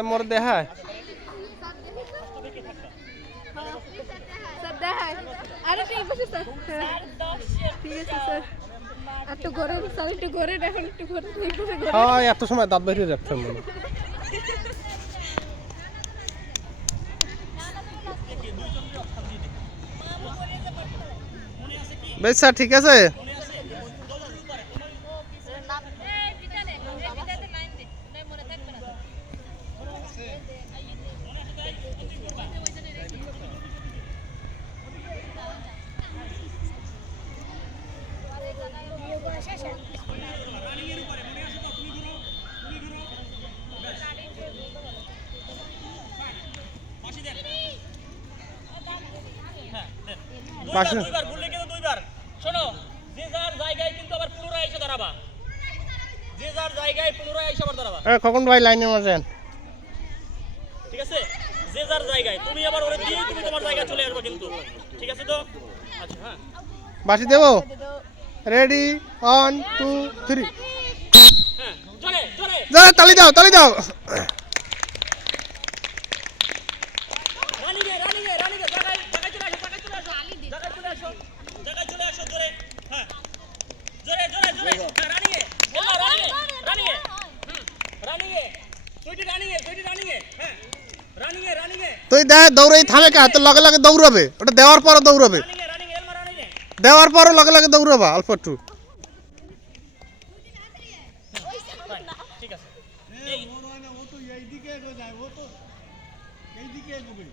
মোর দেখায় আরে ঠিক আছে স্যার ঠিক আছে স্যার একটু ঘরে স্যার একটু ঘরে দেখেন একটু ঘরে ঠিক আছে হ্যাঁ এত সময় দাঁত বেরিয়ে যাচ্ছে মনে বেশ স্যার ঠিক আছে দুইবার ভুললে কিন্তু দুইবার শোনো যে যার জায়গায় কিন্তু আবার পুনরায় এসে দাঁড়াবা যে যার জায়গায় পুনরায় এসে আবার দাঁড়াবা কখন ভাই লাইনে মাঝেন ঠিক আছে যে যার জায়গায় তুমি আবার ওরে দিয়ে তুমি তোমার জায়গায় চলে আসবে কিন্তু ঠিক আছে তো আচ্ছা হ্যাঁ বাসি দেবো রেডি 1 2 3 হ্যাঁ জোরে জোরে জোরে তালি দাও রানিগে জায়গায় চলে আসো জায়গায় চলে আসো জোরে হ্যাঁ জোরে হ্যাঁ রানিগে হ্যাঁ রানিগে তুই দেখ দৌড়াই থামে কা তো লগে লগে দৌড়াবে ওটা দেওয়ার পর দৌড়াবে রানিগে এলমা রানিগে দেওয়ার পর লগে লগে দৌড়াবা অল্প একটু ঠিক আছে ও তো এইদিকে যায় ও তো এইদিকে এগোবে